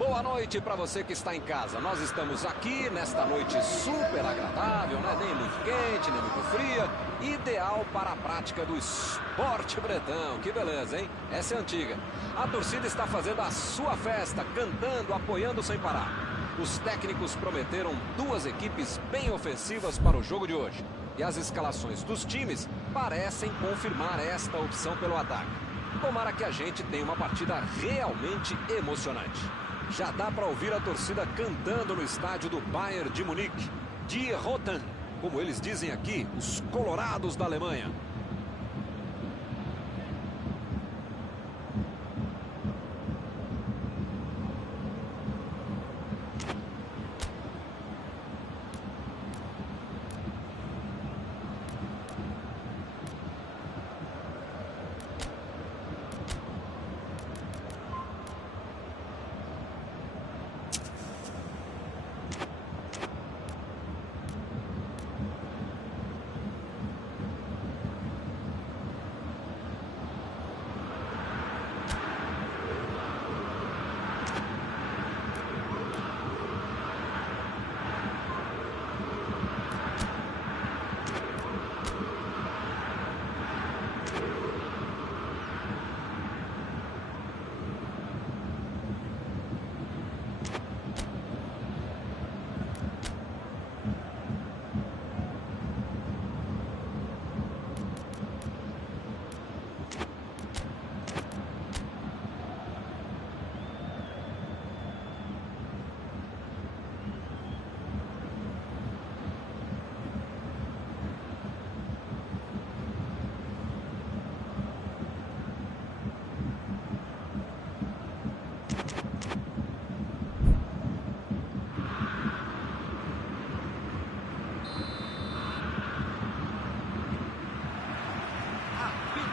Boa noite para você que está em casa. Nós estamos aqui nesta noite super agradável, né? Nem muito quente, nem muito fria. Ideal para a prática do esporte bretão. Que beleza, hein? Essa é antiga. A torcida está fazendo a sua festa, cantando, apoiando sem parar. Os técnicos prometeram duas equipes bem ofensivas para o jogo de hoje. E as escalações dos times parecem confirmar esta opção pelo ataque. Tomara que a gente tenha uma partida realmente emocionante. Já dá para ouvir a torcida cantando no estádio do Bayern de Munique. Die Roten, como eles dizem aqui, os colorados da Alemanha.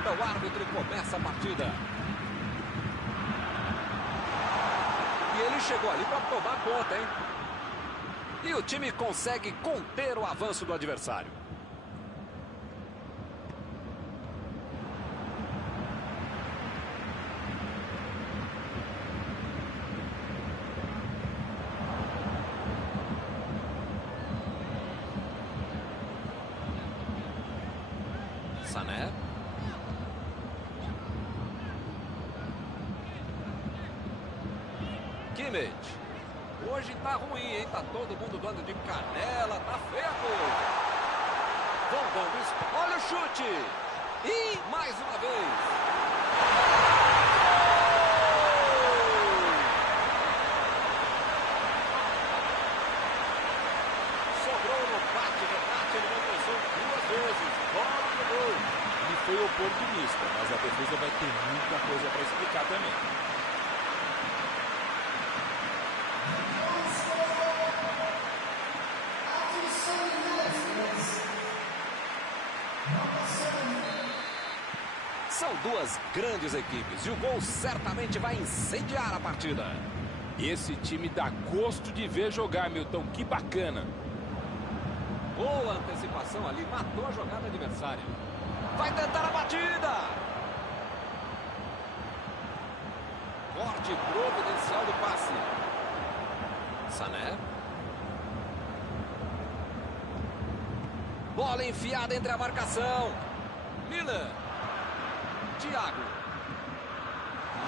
O árbitro começa a partida. E ele chegou ali para tomar conta, hein? E o time consegue conter o avanço do adversário. Sané. Kimmich. Hoje tá ruim, hein? Tá todo mundo dando de canela, tá feia a coisa. Vão dando espaço. Olha o chute. E mais uma vez. Sobrou no bate-rebate, ele não pensou duas vezes. Bola no gol. Ele foi oportunista, mas a defesa vai ter muita coisa para explicar também. São duas grandes equipes e o gol certamente vai incendiar a partida. Esse time dá gosto de ver jogar, Milton. Que bacana. Boa antecipação ali, matou a jogada adversária. Vai tentar a batida. Corte providencial do passe. Sané. Bola enfiada entre a marcação. Miller. Thiago.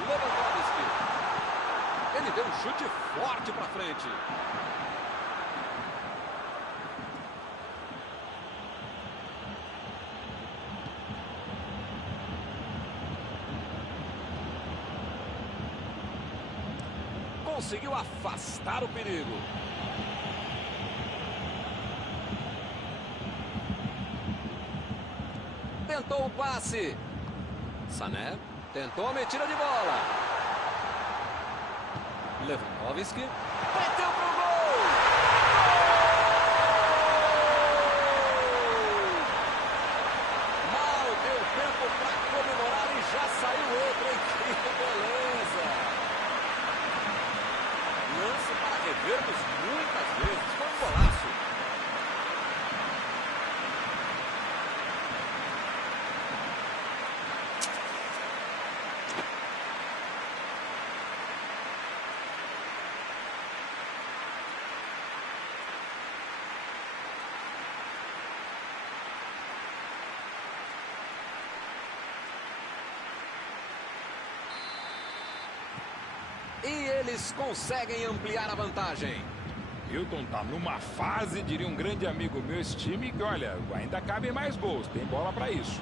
Lewandowski. Ele deu um chute forte para frente. Conseguiu afastar o perigo. Tentou o passe. Sané tentou a metida de bola. Lewandowski bateu pro gol. Mal deu tempo para comemorar e já saiu outro, hein? Que beleza! Lance para revermos muitas vezes. Foi um golaço. E eles conseguem ampliar a vantagem. Hilton tá numa fase, diria um grande amigo meu, esse time, que olha, ainda cabem mais gols, tem bola para isso.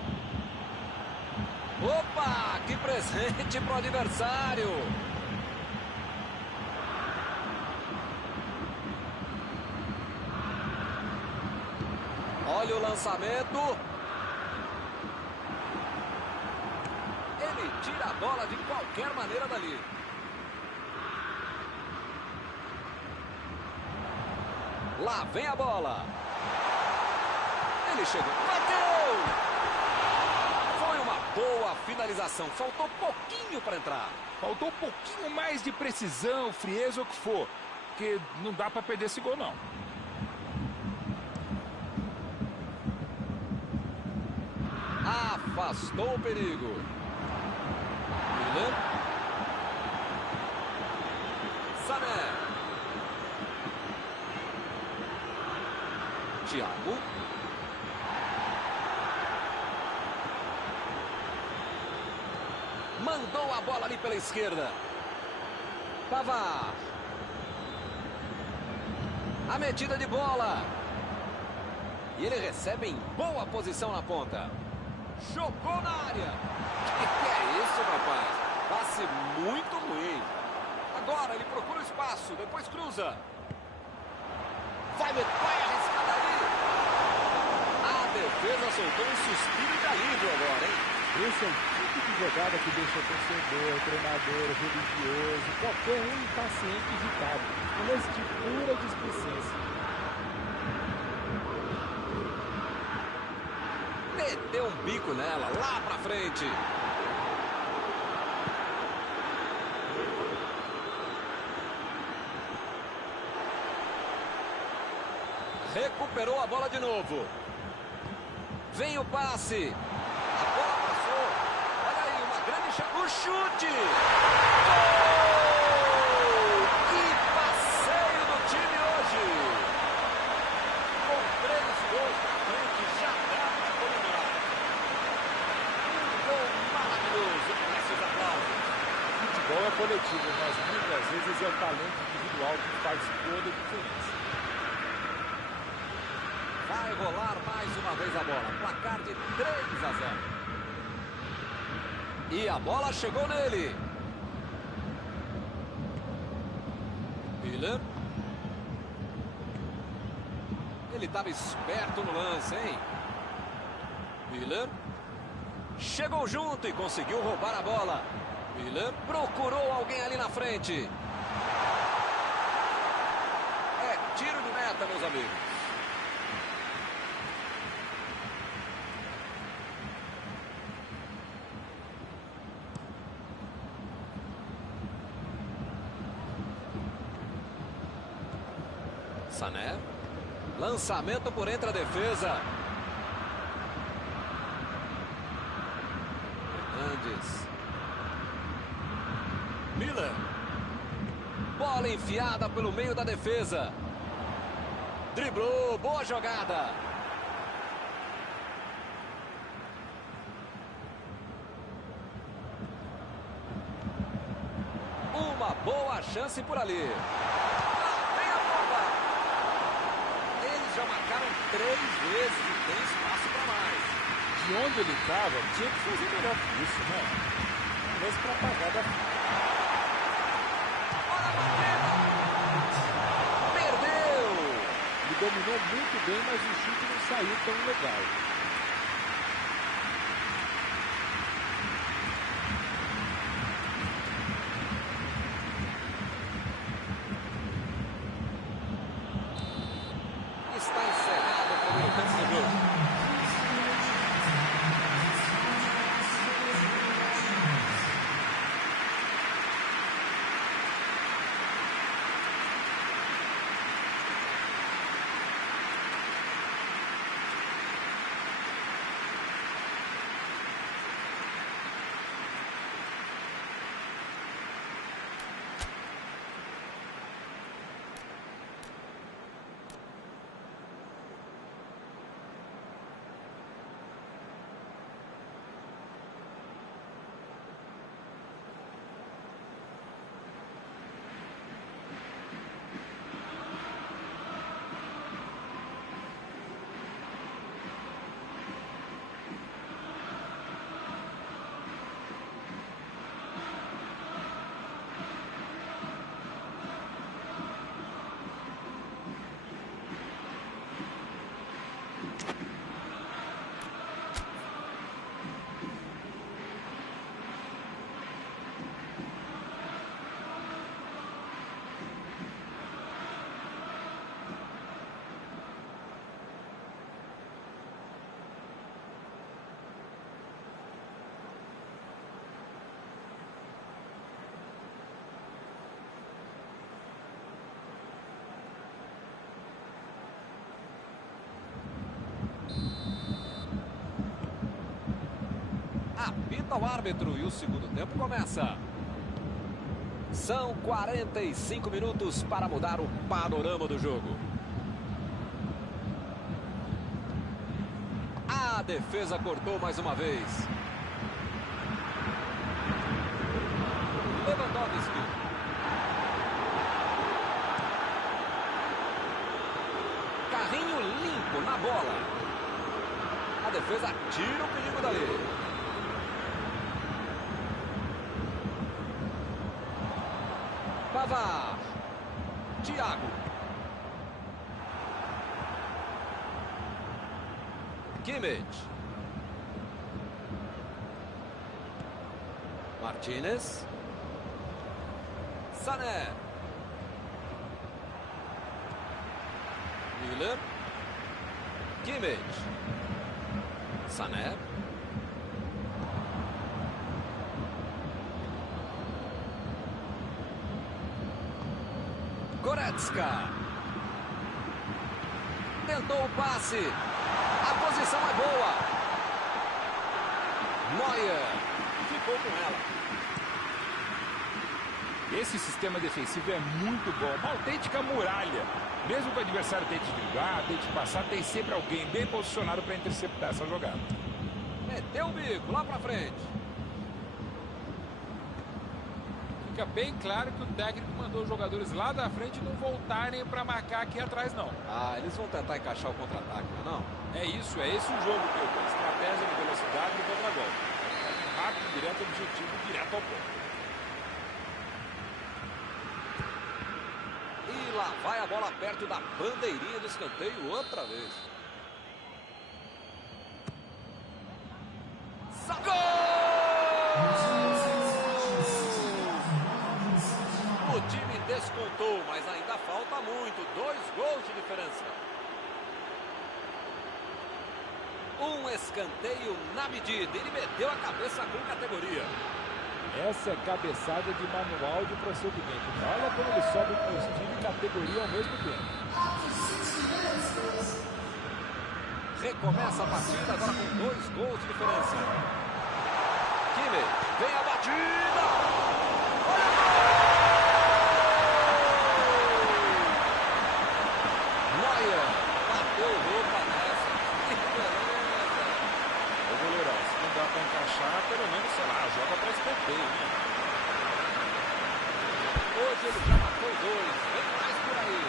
Opa, que presente pro adversário. Olha o lançamento. Ele tira a bola de qualquer maneira dali. Lá vem a bola. Ele chegou. Bateu! Foi uma boa finalização. Faltou pouquinho para entrar. Faltou um pouquinho mais de precisão, frieza ou o que for. Porque não dá para perder esse gol, não. Afastou o perigo. Milan. Sané. Thiago. Mandou a bola ali pela esquerda. Pavard. A metida de bola. E ele recebe em boa posição na ponta. Jogou na área. Que é isso, rapaz? Passe muito ruim. Agora ele procura o espaço, depois cruza. Vai arriscar daí. A defesa soltou um suspiro de alívio agora, hein? Esse é o tipo de jogada que deixa o torcedor, treinador, religioso, qualquer um impaciente e irritado. Um lance de pura displicência. Meteu um bico nela, lá pra frente. Recuperou a bola de novo. Vem o passe. A bola passou. Olha aí, uma grande chance. O chute. Gol! Que passeio do time hoje. Com 3 gols na frente, já dá para comemorar. Um gol maravilhoso. Merece os aplausos. Futebol é coletivo, mas muitas vezes é o talento individual que faz toda a diferença. Vai rolar mais uma vez a bola. Placar de 3-0. E a bola chegou nele. Miller. Ele estava esperto no lance, hein? Miller. Chegou junto e conseguiu roubar a bola. Miller procurou alguém ali na frente. É tiro de meta, meus amigos. Sané. Lançamento por entre a defesa. Hernandes. Miller. Bola enfiada pelo meio da defesa. Driblou, boa jogada. Uma boa chance por ali. Já marcaram 3 vezes e tem espaço para mais. De onde ele estava, tinha que fazer melhor que isso, né? Mesmo para pagar da... Olha a batida! Perdeu! Ele dominou muito bem, mas o chute não saiu tão legal. Está encerrado o primeiro tempo do jogo. apita o árbitro e o segundo tempo começa. São 45 minutos para mudar o panorama do jogo. A defesa cortou mais uma vez. Lewandowski. Carrinho limpo na bola. A defesa tira o perigo dali. Pavard. Thiago. Kimmich. Martinez. Sané. Müller. Kimmich. Sané. Goretzka. Tentou o passe. A posição é boa. Neuer. Ficou com ela. Esse sistema defensivo é muito bom. Uma autêntica muralha. Mesmo que o adversário tente driblar, tente passar, tem sempre alguém bem posicionado para interceptar essa jogada. Meteu o bico lá pra frente. Fica bem claro que o técnico mandou os jogadores lá da frente não voltarem para marcar aqui atrás, não. Ah, eles vão tentar encaixar o contra-ataque, não? É isso, é esse o jogo, Pedro. Estratégia de velocidade e contra-golpe. Rápido, direto, objetivo, direto ao ponto. E lá vai a bola perto da bandeirinha do escanteio outra vez. Gol! O time descontou, mas ainda falta muito. 2 gols de diferença. Um escanteio na medida. Ele meteu a cabeça com categoria. Essa é cabeçada de manual de procedimento. Olha como ele sobe com estilo e categoria ao mesmo tempo. Recomeça a partida agora com 2 gols de diferença. Kimmich, vem a batida! Olha a gol! Neuer, bateu roupa nessa. Que beleza! Ô, goleirão, se não dá para encaixar, pelo menos, sei lá, joga para escanteio, né? Hoje ele já marcou 2. Vem mais por aí.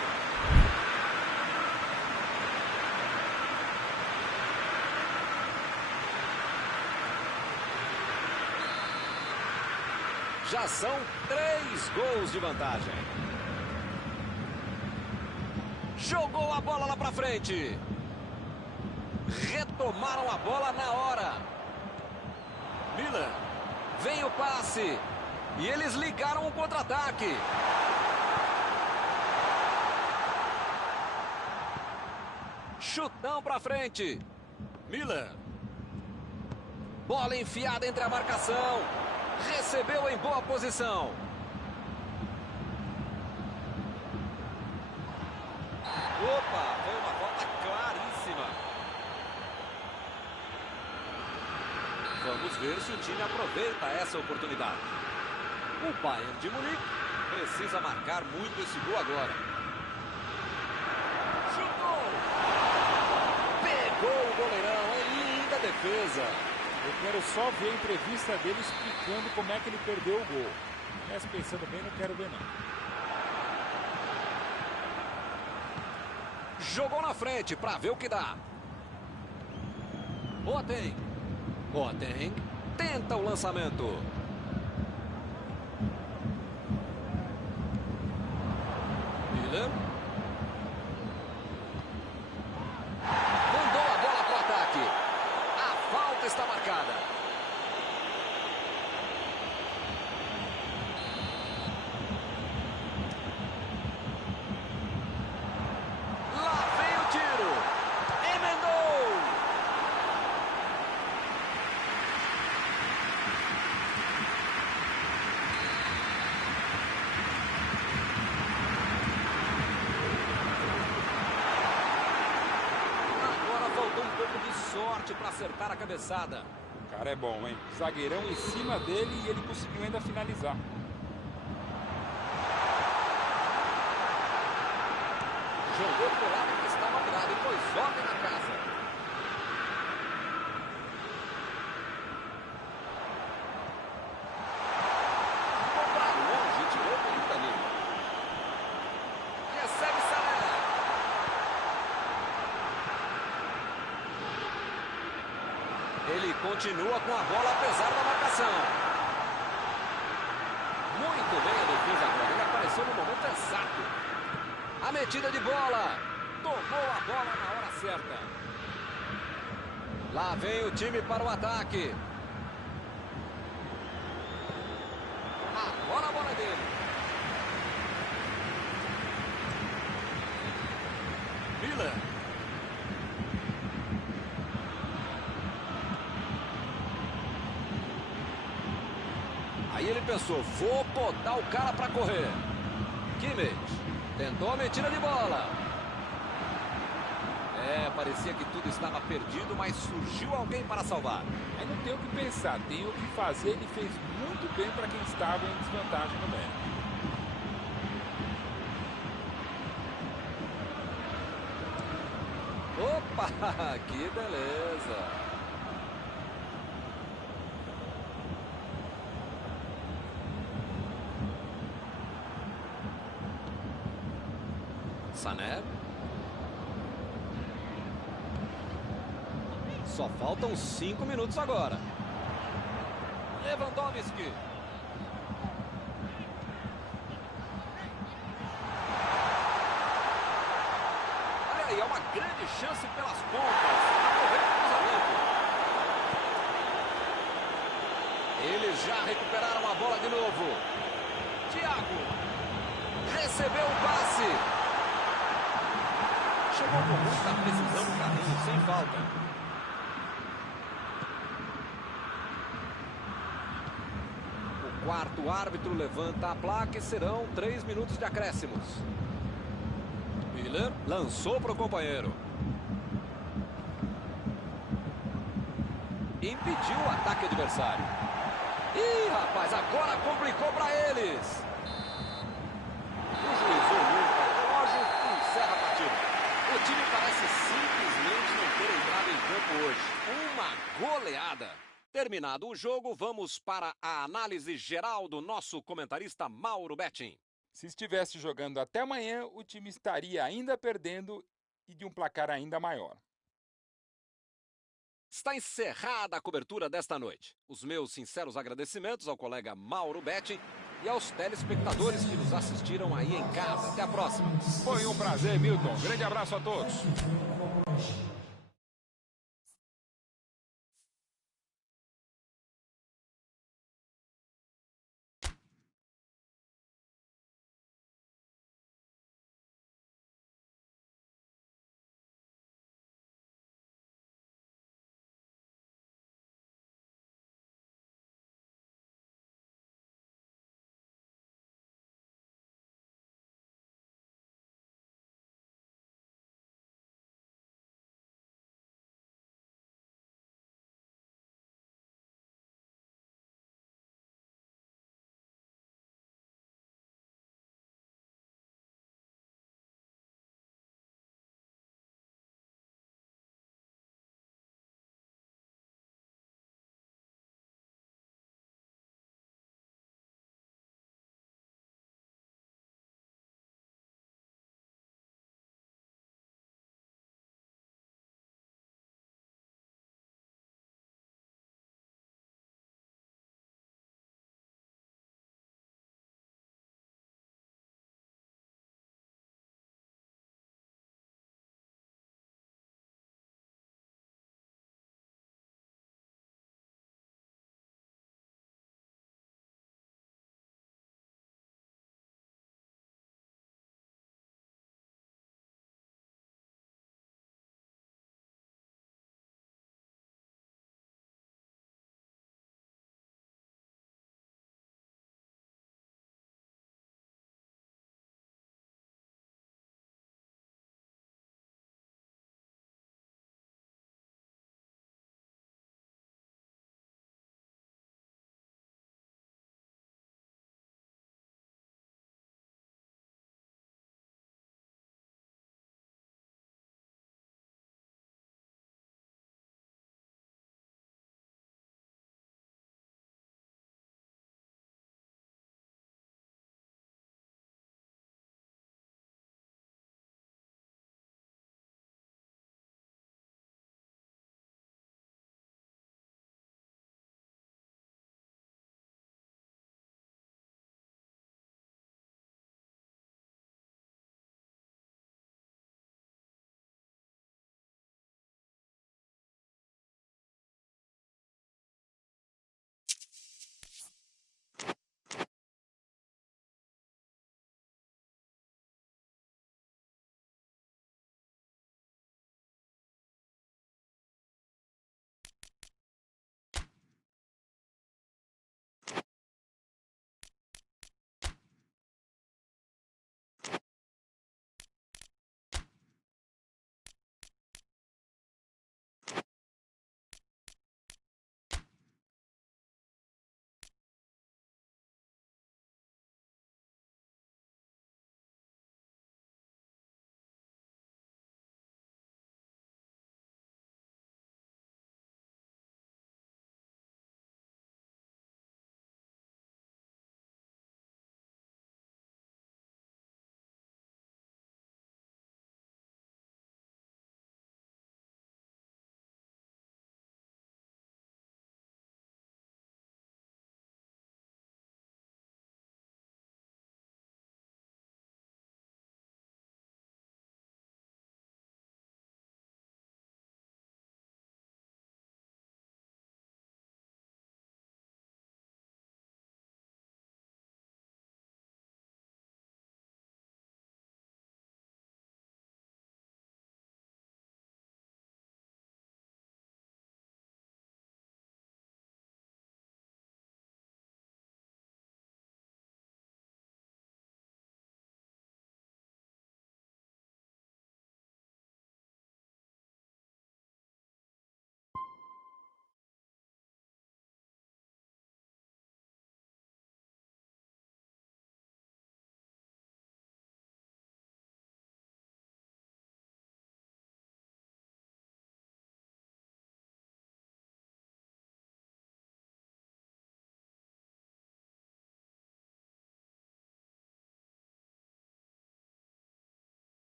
Já são 3 gols de vantagem. Jogou a bola lá pra frente. Retomaram a bola na hora. Müller. Vem o passe. E eles ligaram o contra-ataque. Chutão pra frente. Müller. Bola enfiada entre a marcação. Recebeu em boa posição. Opa, foi uma falta claríssima. Vamos ver se o time aproveita essa oportunidade. O Bayern de Munique precisa marcar muito esse gol agora. Chutou! Pegou o goleirão, é linda defesa. Eu quero só ver a entrevista dele explicando como é que ele perdeu o gol. Mas pensando bem, não quero ver não. Jogou na frente para ver o que dá. Boateng. Boateng tenta o lançamento. Müller. Mandou a bola para o ataque. A falta está marcada. Lá vem o tiro. Emendou. Agora faltou um pouco de sorte para acertar a cabeçada. cara é bom, hein? Zagueirão em cima dele e ele conseguiu ainda finalizar. Jogou pro lado que estava virado e pôs ordem na casa. Ficou pra longe, tirou pelo caminho. Recebe Sané. Ele continua com a bola apesar da marcação. Muito bem a defesa agora. Ele apareceu no momento exato. A metida de bola. Tomou a bola na hora certa. Lá vem o time para o ataque. Agora a bola é dele. Miller. Aí ele pensou, vou botar o cara para correr. Kimmich. Tentou a metida de bola. Parecia que tudo estava perdido, mas surgiu alguém para salvar. Aí não tem o que pensar, tem o que fazer. Ele fez muito bem para quem estava em desvantagem no meio. Opa, que beleza. Sané. Só faltam 5 minutos agora. Lewandowski. Olha aí, é uma grande chance pelas pontas. Aproveita o cruzamento. Eles já recuperaram a bola de novo. Thiago. Recebeu o passe. Chegou com muita precisão no carrinho, sem falta. O quarto árbitro levanta a placa e serão 3 minutos de acréscimos. Miller lançou para o companheiro. Impediu o ataque adversário. Ih, rapaz, agora complicou para eles. O juiz olhou para o relógio e encerra a partida. O time parece simplesmente não ter entrado em campo hoje. Uma goleada. Terminado o jogo, vamos para a análise geral do nosso comentarista Mauro Betting. Se estivesse jogando até amanhã, o time estaria ainda perdendo e de um placar ainda maior. Está encerrada a cobertura desta noite. Os meus sinceros agradecimentos ao colega Mauro Betting e aos telespectadores que nos assistiram aí em casa. Até a próxima. Foi um prazer, Milton. Grande abraço a todos.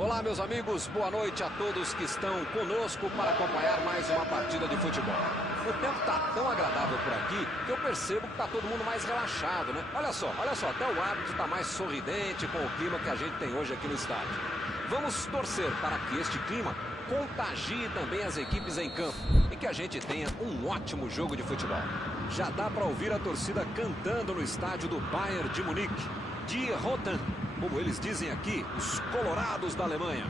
Olá, meus amigos, boa noite a todos que estão conosco para acompanhar mais uma partida de futebol. O tempo está tão agradável por aqui que eu percebo que está todo mundo mais relaxado, né? Olha só, até o árbitro está mais sorridente com o clima que a gente tem hoje aqui no estádio. Vamos torcer para que este clima contagie também as equipes em campo e que a gente tenha um ótimo jogo de futebol. Já dá para ouvir a torcida cantando no estádio do Bayern de Munique, Die Roten, como eles dizem aqui, os colorados da Alemanha.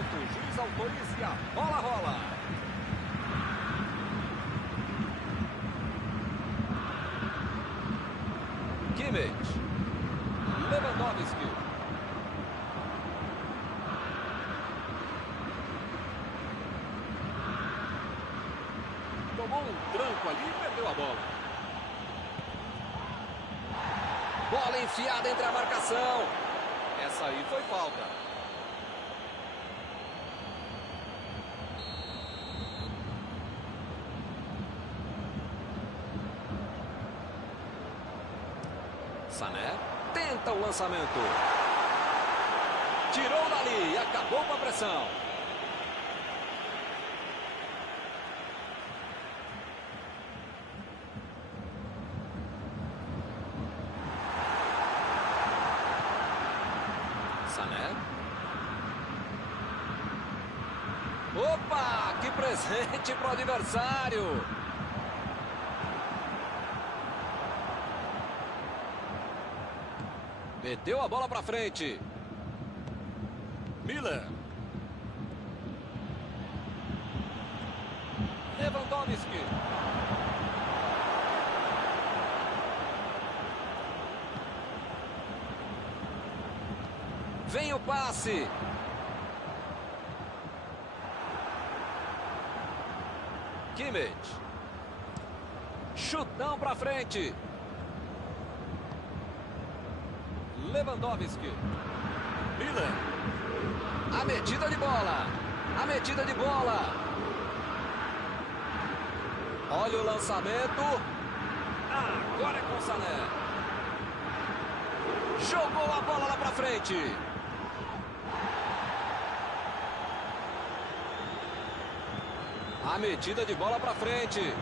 O juiz autoriza e a bola rola. Kimmich. Lewandowski. Tomou um tranco ali e perdeu a bola. Bola enfiada entre a marcação. Essa aí foi falta. Sané tenta o lançamento. Tirou dali e acabou com a pressão. Sané. Opa, que presente para o adversário. Meteu a bola para frente. Miller. Lewandowski. Vem o passe. Kimmich. Chutão para frente. Lewandowski. Miller. A metida de bola. A metida de bola. Olha o lançamento. Agora é com o Sané. Jogou a bola lá pra frente. A metida de bola pra frente.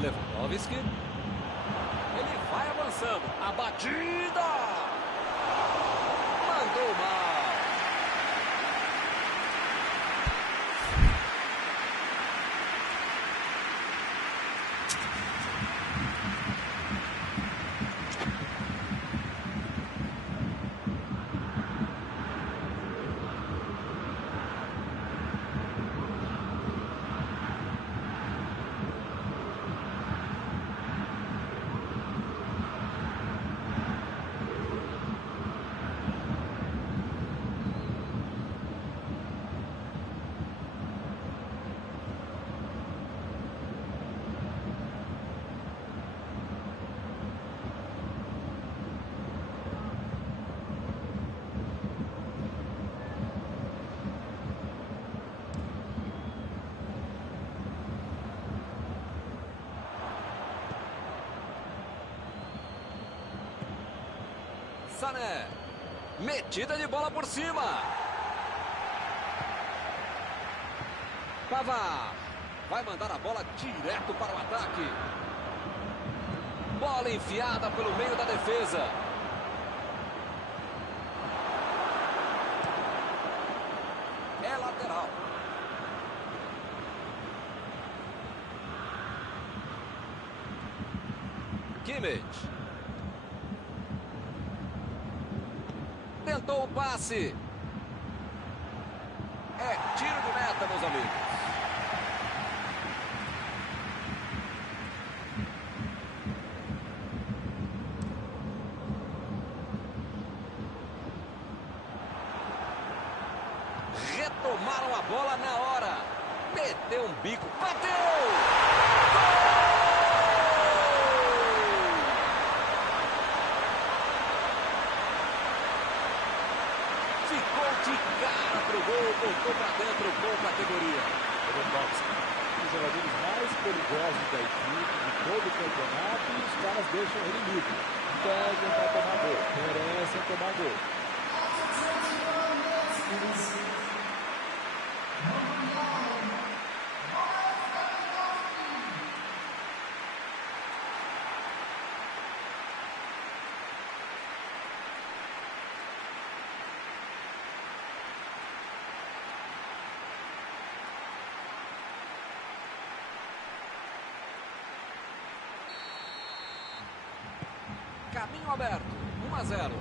Lewandowski. Ele vai avançando. A batida. Mandou mal. Sané. Metida de bola por cima. Pavard. Vai mandar a bola direto para o ataque. Bola enfiada pelo meio da defesa. É lateral. Kimmich. Tentou o passe. É tiro de meta, meus amigos. Retomaram a bola na hora. Meteu um bico. Bateu! Ficou de cara pro gol, voltou pra dentro com categoria. Um dos jogadores mais perigosos da equipe, de todo o campeonato, e os caras deixam ele livre. Devem para tomar gol, merecem tomar gol. Caminho aberto, 1-0.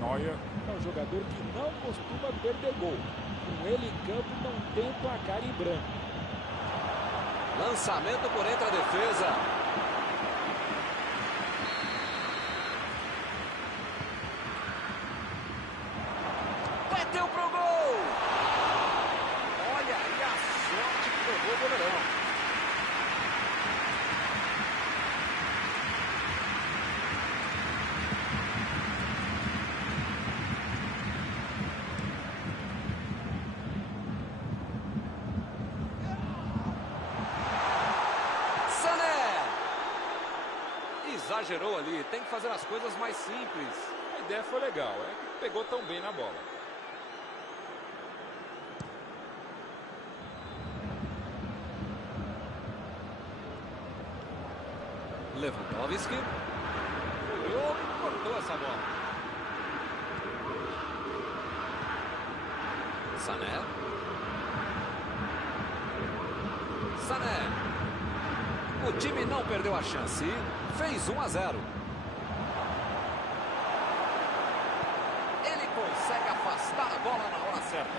Neuer. É um jogador que não costuma perder gol. Com ele em campo não tem placar em branco. Lançamento por entre a defesa. Bateu pro gol. Olha aí a sorte que levou o goleirão. Exagerou ali, tem que fazer as coisas mais simples. A ideia foi legal, é que pegou tão bem na bola. Lewandowski. Olhou e cortou essa bola. Sané. Sané. O time não perdeu a chance. Fez 1-0. Ele consegue afastar a bola na hora certa.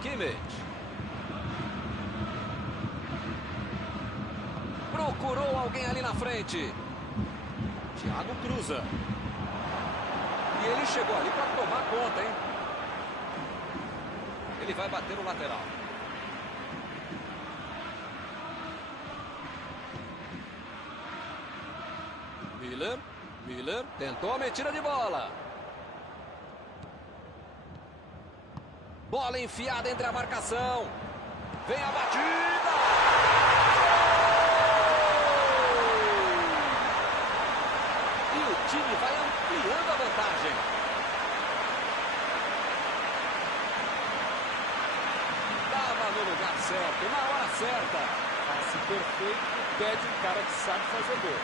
Kimmich. Procurou alguém ali na frente. Thiago cruza. E ele chegou ali para tomar conta, hein? Ele vai bater no lateral. Miller tentou a metida de bola. Bola enfiada entre a marcação. Vem a batida. E o time vai ampliando a vantagem. Estava no lugar certo, na hora certa. Passe perfeito, pede um cara que sabe fazer gol.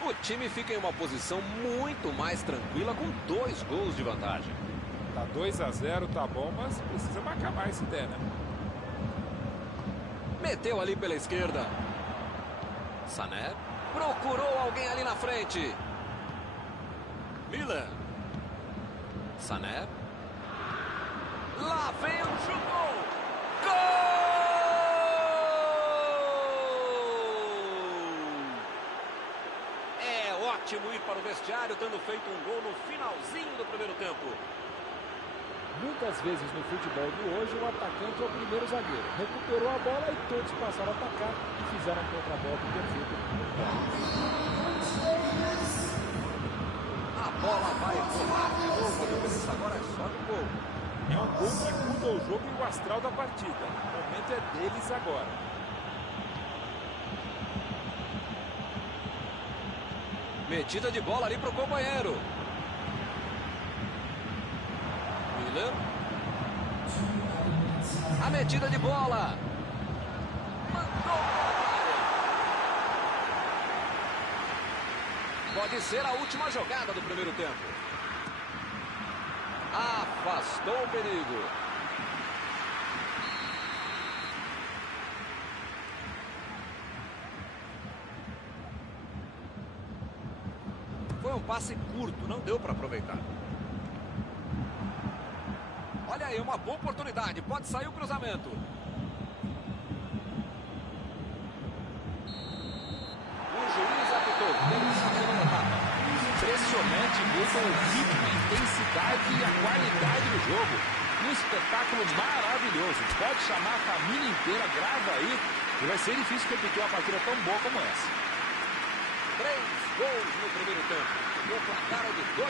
O time fica em uma posição muito mais tranquila com 2 gols de vantagem. Tá 2-0, tá bom, mas precisa marcar mais se der, né? Meteu ali pela esquerda. Sané procurou alguém ali na frente. Miller. Sané. Lá vem o chute. Gol! Ótimo ir para o vestiário, tendo feito um gol no finalzinho do primeiro tempo. Muitas vezes no futebol de hoje o atacante é o primeiro zagueiro. Recuperou a bola e todos passaram a atacar e fizeram um contra-golpe perfeito. A bola vai rolar de novo. A diferença agora é só de gol. É um gol que muda o jogo e o astral da partida. O momento é deles agora. Metida de bola ali pro companheiro. Miller. A metida de bola. Mandou. Pode ser a última jogada do primeiro tempo. Afastou o perigo. Foi um passe curto, não deu para aproveitar. Olha aí, uma boa oportunidade. Pode sair o cruzamento. O juiz apitou. Termina a primeira etapa. Impressionante mesmo o ritmo, a intensidade e a qualidade do jogo. Um espetáculo maravilhoso. Pode chamar a família inteira, grava aí. E vai ser difícil repetir uma partida tão boa como essa. 3 gols no primeiro tempo. O placar é de 2-1.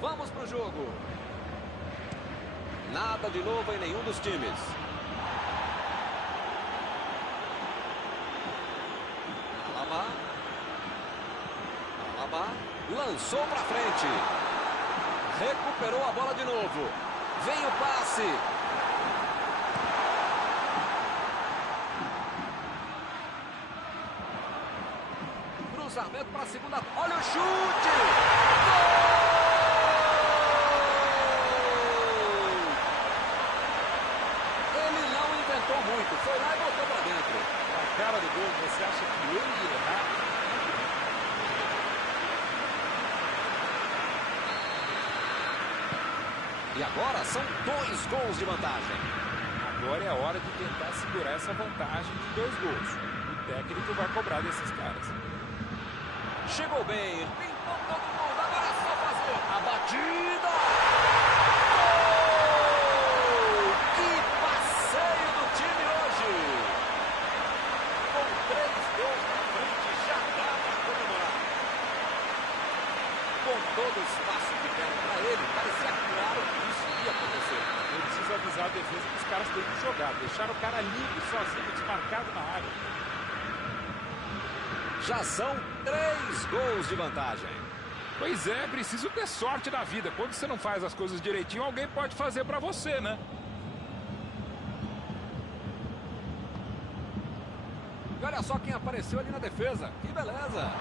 Vamos pro jogo. Nada de novo em nenhum dos times. Alaba lançou pra frente. Recuperou a bola de novo. Vem o passe. Cruzamento para a segunda. Olha o chute. Gol! Muito, foi lá e botou pra dentro. A cara do gol, você acha que ele ia errar? E agora são 2 gols de vantagem. Agora é a hora de tentar segurar essa vantagem de 2 gols. O técnico vai cobrar desses caras. Chegou bem, limpou todo mundo, agora é só fazer a batida. Todo o espaço que deram para ele, parecia claro que isso ia acontecer. Ele precisa avisar a defesa que os caras têm que jogar. Deixaram o cara livre, sozinho, desmarcado na área. Já são 3 gols de vantagem. Pois é, preciso ter sorte na vida. Quando você não faz as coisas direitinho, alguém pode fazer para você, né? E olha só quem apareceu ali na defesa. Que beleza!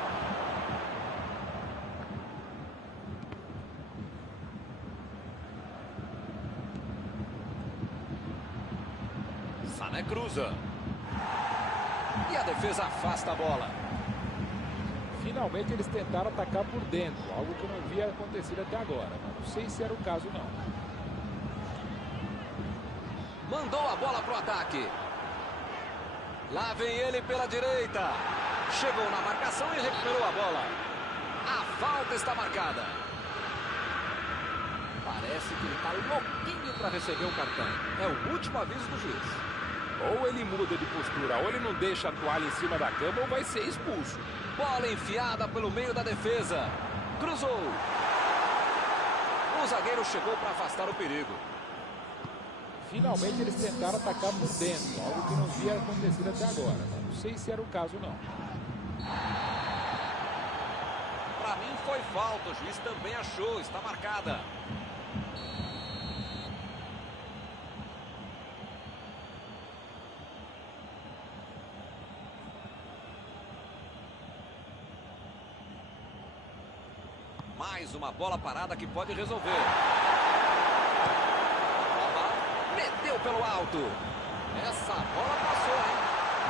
Sané cruza. E a defesa afasta a bola. Finalmente eles tentaram atacar por dentro, algo que não havia acontecido até agora. Mas não sei se era o caso, não. Mandou a bola pro ataque. Lá vem ele pela direita. Chegou na marcação e recuperou a bola. A falta está marcada. Parece que ele está louquinho para receber um cartão. É o último aviso do juiz. Ou ele muda de postura, ou ele não deixa a toalha em cima da cama, ou vai ser expulso. Bola enfiada pelo meio da defesa. Cruzou. O zagueiro chegou para afastar o perigo. Finalmente eles tentaram atacar por dentro, algo que não havia acontecido até agora. Não sei se era o caso, não. Para mim foi falta, o juiz também achou, está marcada. Mais uma bola parada que pode resolver. Bola meteu pelo alto. Essa bola passou, hein?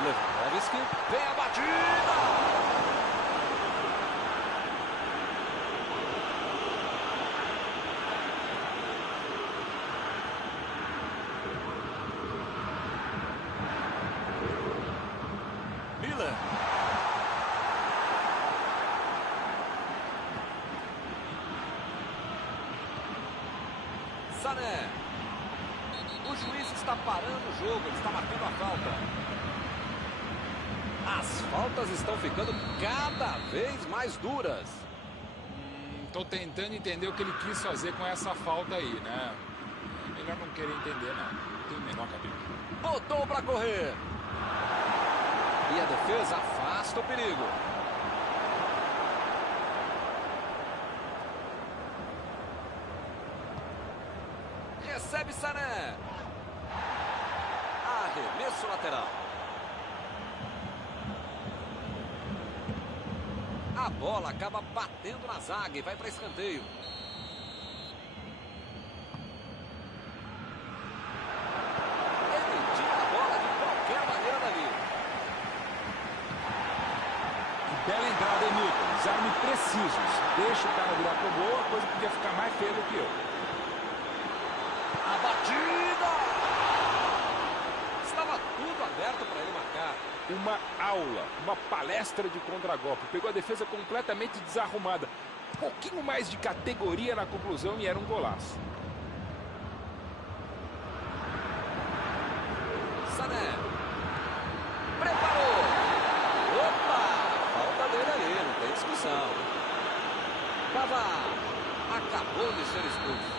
Lewandowski vem a batida. Sané. O juiz está parando o jogo, ele está marcando a falta. As faltas estão ficando cada vez mais duras. Tô tentando entender o que ele quis fazer com essa falta aí, né? É melhor não querer entender, não. Não tem o menor cabelo. Botou para correr. E a defesa afasta o perigo. Recebe Sané. Arremesso lateral. A bola acaba batendo na zaga e vai para escanteio. Ele tira a bola de qualquer maneira dali. Que bela entrada, hein, Milton? Desarme precisos. Deixa o cara virar pro gol, a coisa podia ficar mais feia do que eu. A batida! Estava tudo aberto para ele marcar. Uma aula, uma palestra de contragolpe. Pegou a defesa completamente desarrumada. Um pouquinho mais de categoria na conclusão e era um golaço. Sané. Preparou. Opa! Falta dele ali, não tem discussão. Pavard acabou de ser expulso.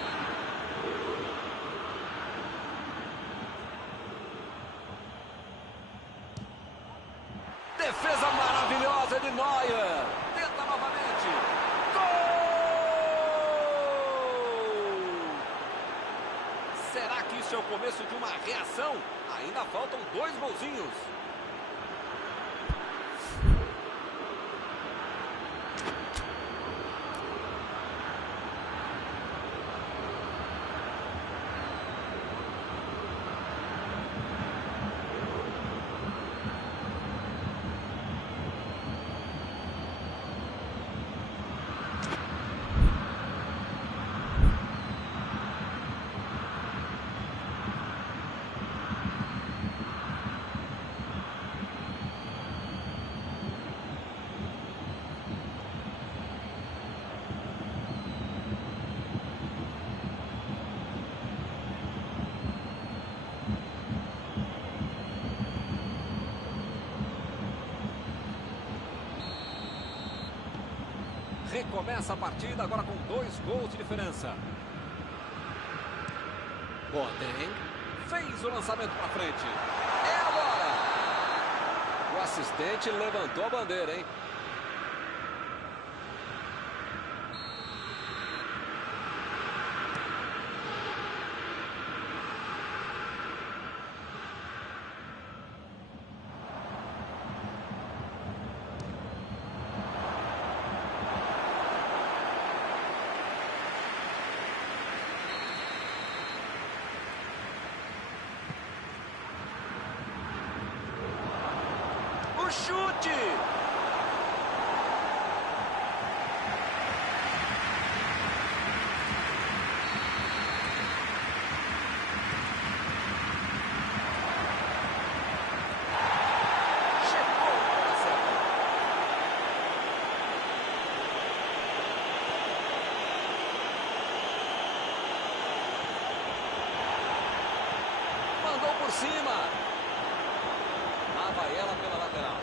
Defesa maravilhosa de Neuer. Tenta novamente. Gol! Será que isso é o começo de uma reação? Ainda faltam 2 golzinhos. Recomeça a partida agora com 2 gols de diferença. Boateng fez o lançamento para frente. É agora. O assistente levantou a bandeira, hein? O chute! Chegou para certo. cima. Lá vai ela pela lateral.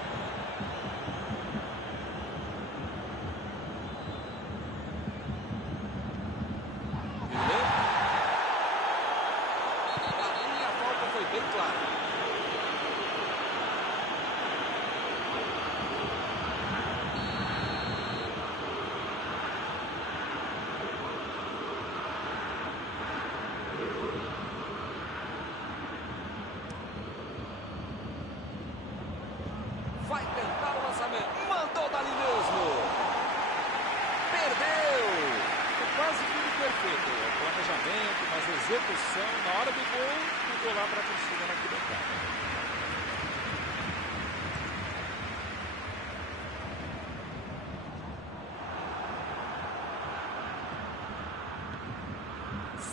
Ali a falta foi bem clara. Vai tentar o lançamento. Mandou dali mesmo. Perdeu. É quase tudo perfeito. O planejamento, mas a execução, na hora do gol, mudou lá para a torcida na arquibancada.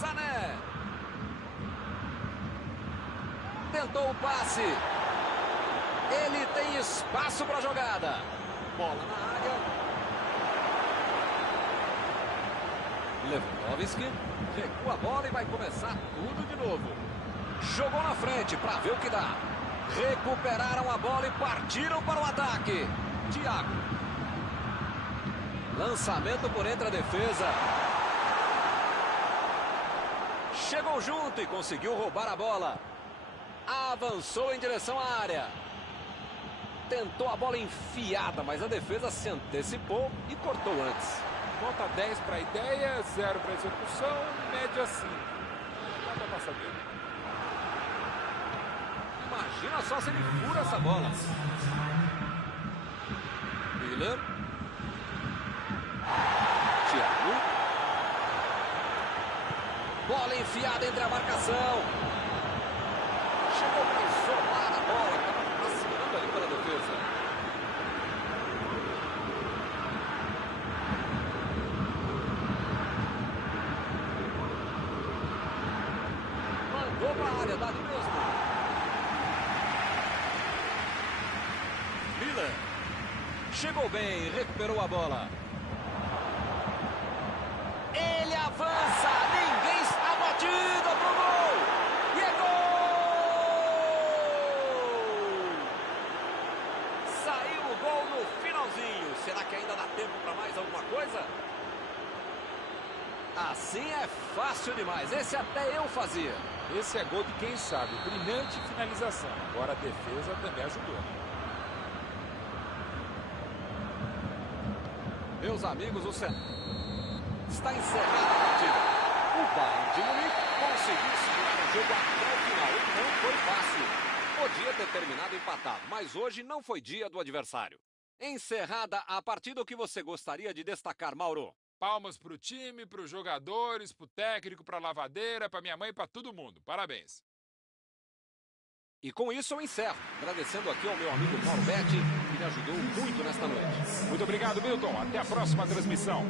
Sané. Tentou o passe. Ele tem espaço para a jogada. Bola na área. Lewandowski recua a bola e vai começar tudo de novo. Jogou na frente para ver o que dá. Recuperaram a bola e partiram para o ataque. Thiago. Lançamento por entre a defesa. Chegou junto e conseguiu roubar a bola. Avançou em direção à área. Tentou a bola enfiada, mas a defesa se antecipou e cortou antes. Nota 10 para a ideia, 0 para a execução, média 5. Dá para passar dele. Imagina só se ele fura essa bola. Miller. Thiago. Bola enfiada entre a marcação. Chegou para isolar a bola. Estava passeando ali pela defesa. Mandou para a área, dali mesmo. Miller. Chegou bem, recuperou a bola. Ele avança, ninguém está batido pro gol. E é gol! Saiu o gol no finalzinho. Será que ainda dá tempo para mais alguma coisa? Assim é fácil demais. Esse até eu fazia. Esse é gol de quem sabe. Brilhante finalização. Agora a defesa também ajudou. Meus amigos, o Senna está encerrada a partida. O Bayern de Munique conseguiu segurar o jogo até o final. E não foi fácil. Podia ter terminado empatado, mas hoje não foi dia do adversário. Encerrada a partida, o que você gostaria de destacar, Mauro? Palmas para o time, para os jogadores, para o técnico, para a lavadeira, para minha mãe e para todo mundo. Parabéns. E com isso eu encerro, agradecendo aqui ao meu amigo Mauro Betti, que me ajudou muito nesta noite. Muito obrigado, Milton. Até a próxima transmissão.